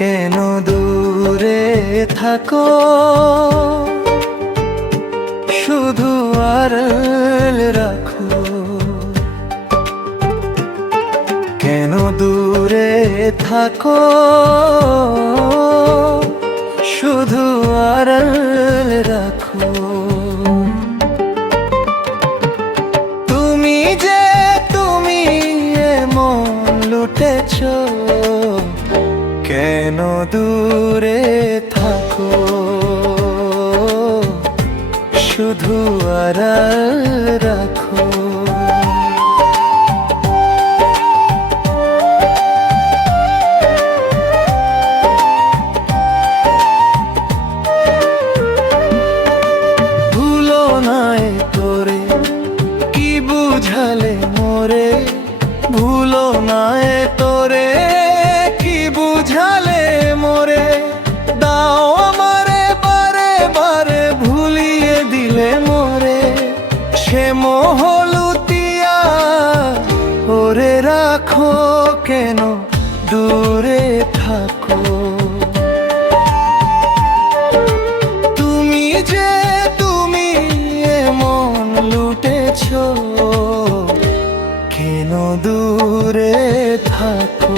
কেন দূরে থাকো, শুধু আড়াল রাখো। কেন দূরে থাকো, শুধু আড়াল রাখো। তুমি যে তুমি এমন লুটেছো, কেন দূরে থাকো, শুধু আড়াল রাখো। ভুলো নাই তোরে কি বুঝালে মোরে, ভুলো নাই তোরে কি বুঝালে মোরে। দাও আমারে বারে বারে ভুলিয়ে দিলে মোরে, সে মোহ লুটিয়া ওরে রাখো। কেন দূরে থাকো, তুমি যে তুমি এমন লুটেছো, কেন দূরে থাকো।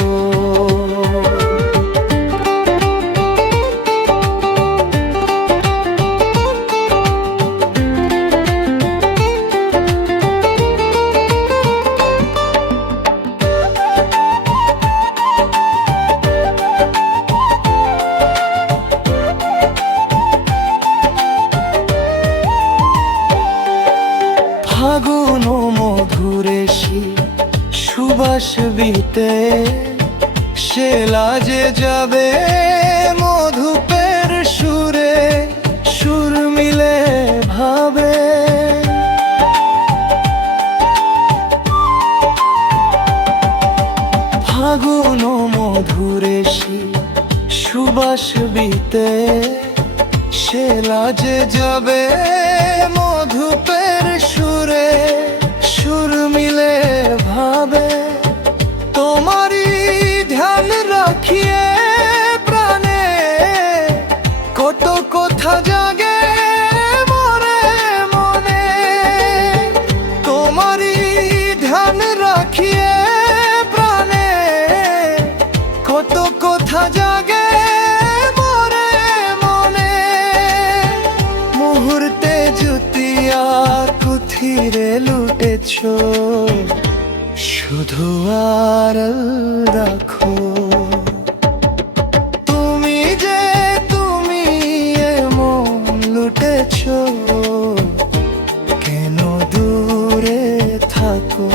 ফাগুন মধুরে সুবাস বিতে, সে লাজে যাবে মধুপের সুরে, সুর মিলে ভাবে। ফাগুন মধুরে সুবাস বিতে, সে লাজে যাবে মধুপের সুরে, সুর মিলে ভাবে। তোমারই ধ্যান রাখিয়ে প্রাণে কত কথা জাগে মরে মনে। তোমারই ধ্যান রাখিয়ে প্রাণে কত কথা জাগে মরে মনে। মুহূর্তে জুতিয়া কুথিরে লুটেছো, শুধু আড়াল রাখো। তুমি যে তুমি এমন লুটেছো, কেন দূরে থাকো,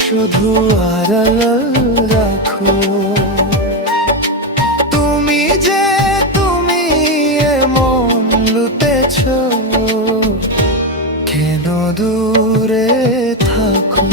শুধু আড়াল রাখো। তুমি যে তুমি এমন লুটেছো, কেন দূরে থাকো।